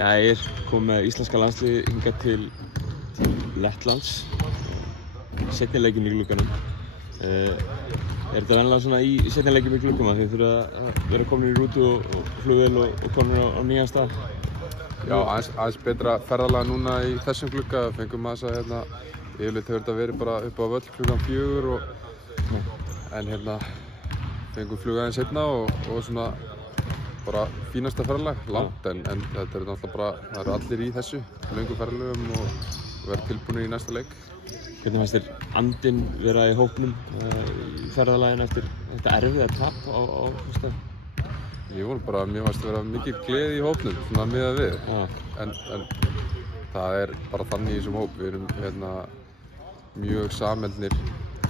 Já, ég kom með íslenska landsliði hingað til Lettlands, seinni leikinn í glugganum. Þetta venjulega svona í seinni leikjum í gluggum að þið þurfa að vera komin í rútu og flugvél og komin á nýjan stað? Já, aðeins betra ferðalag núna í þessum glugga. Fengum aðeins að yfirleitt hefur þetta verið bara upp á völl klukkan 4 en fengum flug aðeins seinna og svona bara fínasta ferðalag, langt en þetta er náttúrulega bara, það eru allir í þessu löngu ferðalögum og vera tilbúinir í næsta leik. Hvernig fannst þér andinn vera í hópnum í ferðalaginu eftir þetta erfiða tap á stað? Ég vona bara að mér fannst vera mikil gleði í hópnum, svona miðað við. En það er bara þannig í þessum hóp. Við erum mjög samheldnir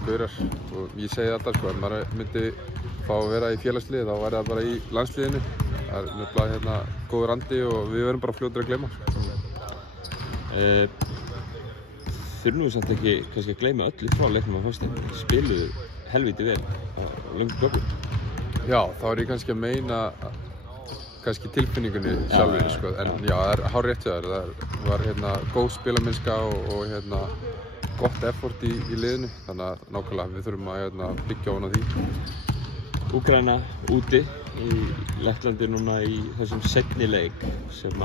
gaurar og ég segi alltaf ef maður myndi fá að vera í félagsliði þá væri það bara í landsliðinu. Það er nefnilega góður andi og við verðum bara fljótir að gleyma. Þurfum við samt ekki kannski að gleyma öllu frá leiknum á föstudaginn. Spiluðu helvíti vel á löngum köflum. Já, þá er ég kannski að meina kannski tilfinningunni sjálfur, en já, það er hárrétt hjá þér. Það var góð spilamennska og gott effort í liðinu, þannig að nákvæmlega við þurfum að byggja ofan á því. Úkraína úti í Lettlandi núna í þessum seinni leik sem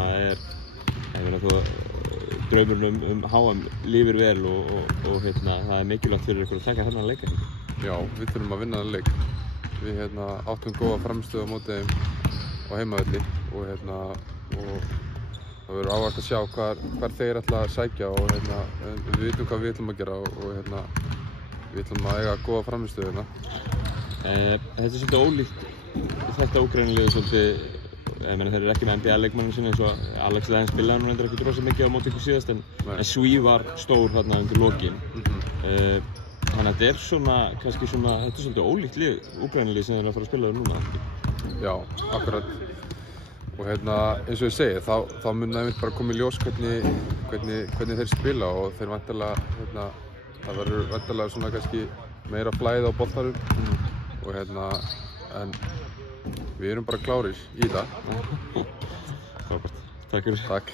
draumurinn um HM lifir vel og það er mikilvægt fyrir ykkur að taka þennan leik. Já, við þurfum að vinna þennan leik. Við áttum góða frammistöðu á móti þeim á heimavelli og það verður áhugavert að sjá hvar þeir ætla að sækja og við vitum hvað við ætlum að gera og við ætlum að eiga góða frammistöðu. Þetta er svolítið ólíkt þetta Úkraínaliðið svolítið, þeir eru ekki með NBA-leikmanninn sinni eins og Alex Levin spilaði nú reyndar ekkert rosa mikið á móti ykkur síðast en Sví var stór þarna undir lokin. Þannig að þetta er þetta er svolítið ólíkt Úkraínalið sem þeir eru að fara að spila núna. Já, akkurat. Og eins og ég segi, þá mun það bara koma í ljós hvernig þeir spila og þeir væntanlega, það verður væntanlega svona kannski meira flæði á boltanum og en við erum bara klárir í það. Frábært. Takk fyrir. Takk.